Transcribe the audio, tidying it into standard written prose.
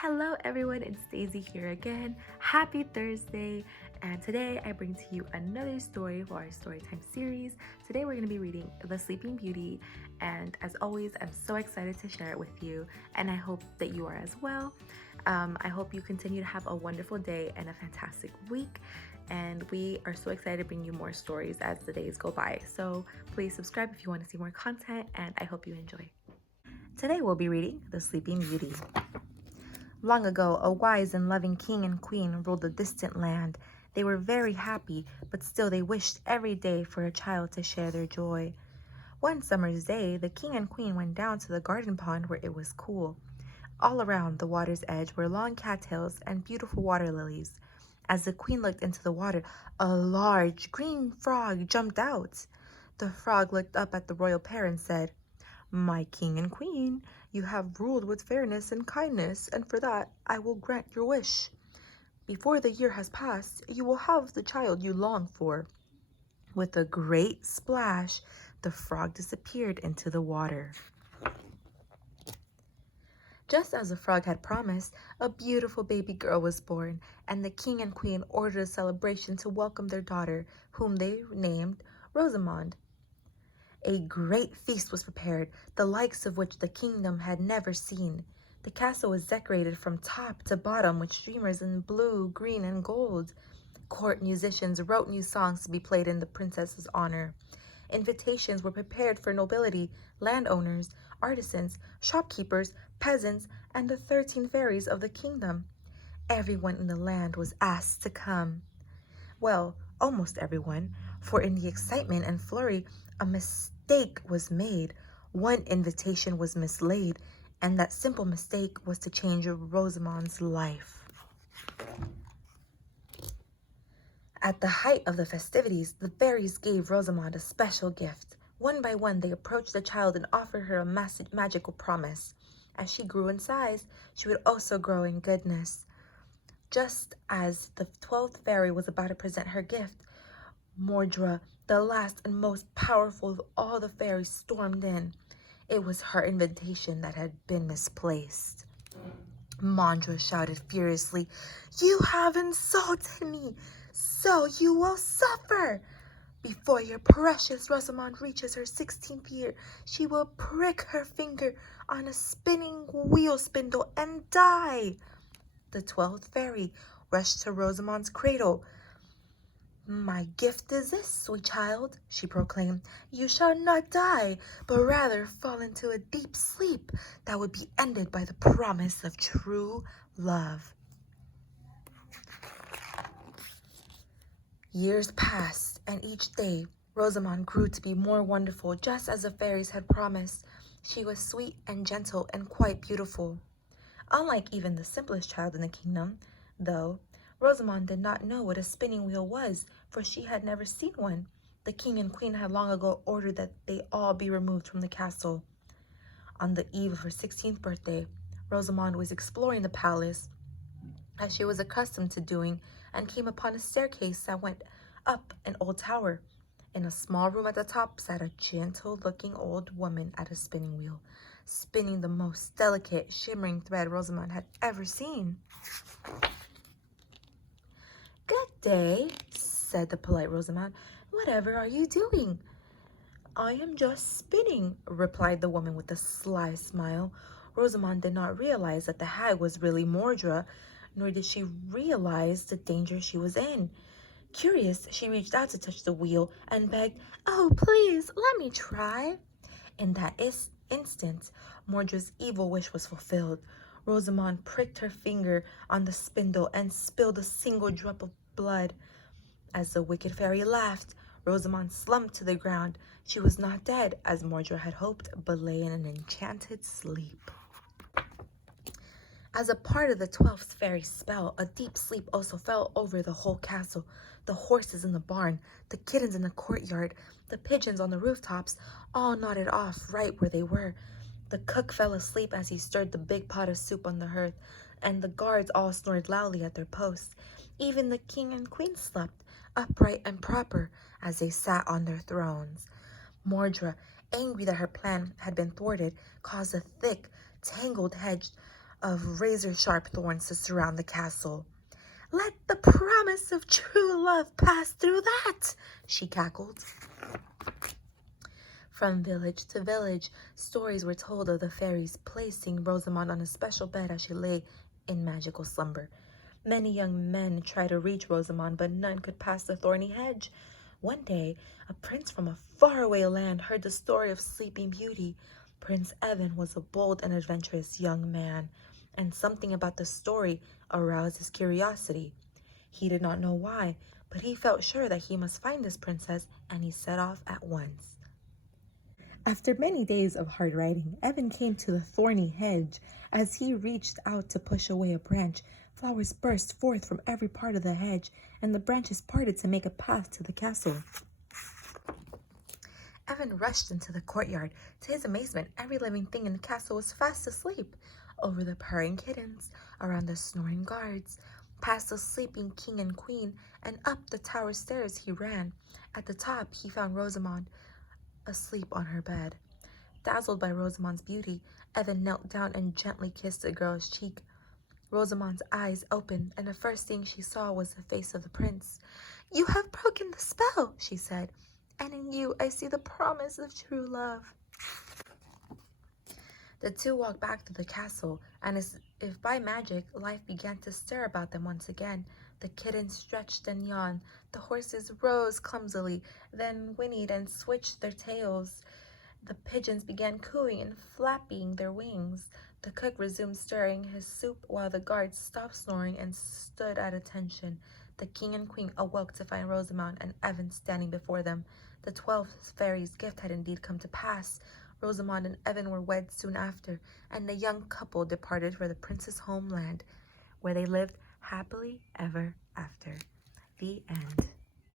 Hello everyone, it's Daisy here again. Happy Thursday, and today I bring to you another story for our Storytime series. Today we're going to be reading The Sleeping Beauty, and as always, I'm so excited to share it with you, and I hope that you are as well. I hope you continue to have a wonderful day and a fantastic week, and we are so excited to bring you more stories as the days go by. So please subscribe if you want to see more content, and I hope you enjoy. Today we'll be reading The Sleeping Beauty. Long ago, a wise and loving king and queen ruled a distant land. They were very happy, but still they wished every day for a child to share their joy. One summer's day, the king and queen went down to the garden pond where it was cool. All around the water's edge were long cattails and beautiful water lilies. As the queen looked into the water, a large green frog jumped out. The frog looked up at the royal pair and said, "My king and queen, you have ruled with fairness and kindness, and for that I will grant your wish. Before the year has passed, you will have the child you long for." With a great splash, the frog disappeared into the water. Just as the frog had promised, a beautiful baby girl was born, and the king and queen ordered a celebration to welcome their daughter, whom they named Rosamond. A great feast was prepared, the likes of which the kingdom had never seen. The castle was decorated from top to bottom with streamers in blue, green, and gold. Court musicians wrote new songs to be played in the princess's honor. Invitations were prepared for nobility, landowners, artisans, shopkeepers, peasants, and the 13 fairies of the kingdom. Everyone in the land was asked to come. Well, almost everyone, for in the excitement and flurry, a mistake was made. One invitation was mislaid, and that simple mistake was to change Rosamond's life. At the height of the festivities, the fairies gave Rosamond a special gift. One by one, they approached the child and offered her a magical promise. As she grew in size, she would also grow in goodness. Just as the 12th fairy was about to present her gift, Mordra, the last and most powerful of all the fairies, stormed in. It was her invitation that had been misplaced. Mordra shouted furiously, "You have insulted me, so you will suffer! Before your precious Rosamond reaches her 16th year, she will prick her finger on a spinning wheel spindle and die." The 12th fairy rushed to Rosamond's cradle. "My gift is this, sweet child," she proclaimed. "You shall not die, but rather fall into a deep sleep that would be ended by the promise of true love." Years passed, and each day Rosamond grew to be more wonderful, just as the fairies had promised. She was sweet and gentle and quite beautiful. Unlike even the simplest child in the kingdom, though, Rosamond did not know what a spinning wheel was, for she had never seen one. The king and queen had long ago ordered that they all be removed from the castle. On the eve of her 16th birthday, Rosamond was exploring the palace, as she was accustomed to doing, and came upon a staircase that went up an old tower. In a small room at the top sat a gentle-looking old woman at a spinning wheel, spinning the most delicate, shimmering thread Rosamond had ever seen. "Good day," said the polite Rosamond. "Whatever are you doing?" "I am just spinning," replied the woman with a sly smile. Rosamond did not realize that the hag was really Mordra, nor did she realize the danger she was in. Curious, she reached out to touch the wheel and begged, "Oh, please, let me try." In that instant, Mordra's evil wish was fulfilled. Rosamond pricked her finger on the spindle and spilled a single drop of blood. As the wicked fairy laughed, Rosamond slumped to the ground. She was not dead, as Mordra had hoped, but lay in an enchanted sleep. As a part of the 12th fairy's spell, a deep sleep also fell over the whole castle. The horses in the barn, the kittens in the courtyard, the pigeons on the rooftops, all nodded off right where they were. The cook fell asleep as he stirred the big pot of soup on the hearth, and the guards all snored loudly at their posts. Even the king and queen slept, upright and proper, as they sat on their thrones. Mordra, angry that her plan had been thwarted, caused a thick, tangled hedge of razor-sharp thorns to surround the castle. "Let the promise of true love pass through that," she cackled. From village to village, stories were told of the fairies placing Rosamond on a special bed as she lay in magical slumber. Many young men tried to reach Rosamond, but none could pass the thorny hedge. One day, a prince from a faraway land heard the story of Sleeping Beauty. Prince Evan was a bold and adventurous young man, and something about the story aroused his curiosity. He did not know why, but he felt sure that he must find this princess, and he set off at once. After many days of hard riding, Evan came to the thorny hedge. As he reached out to push away a branch, flowers burst forth from every part of the hedge, and the branches parted to make a path to the castle. Evan rushed into the courtyard. To his amazement, every living thing in the castle was fast asleep. Over the purring kittens, around the snoring guards, past the sleeping king and queen, and up the tower stairs he ran. At the top, he found Rosamond, asleep on her bed. Dazzled by Rosamond's beauty, Evan knelt down and gently kissed the girl's cheek. Rosamond's eyes opened, and the first thing she saw was the face of the prince. "You have broken the spell," she said, "and in you I see the promise of true love." The two walked back to the castle, and as if by magic, life began to stir about them once again. The kittens stretched and yawned. The horses rose clumsily, then whinnied and switched their tails. The pigeons began cooing and flapping their wings. The cook resumed stirring his soup while the guards stopped snoring and stood at attention. The king and queen awoke to find Rosamond and Evan standing before them. The 12 fairies' gift had indeed come to pass. Rosamond and Evan were wed soon after, and the young couple departed for the prince's homeland, where they lived happily ever after. The end.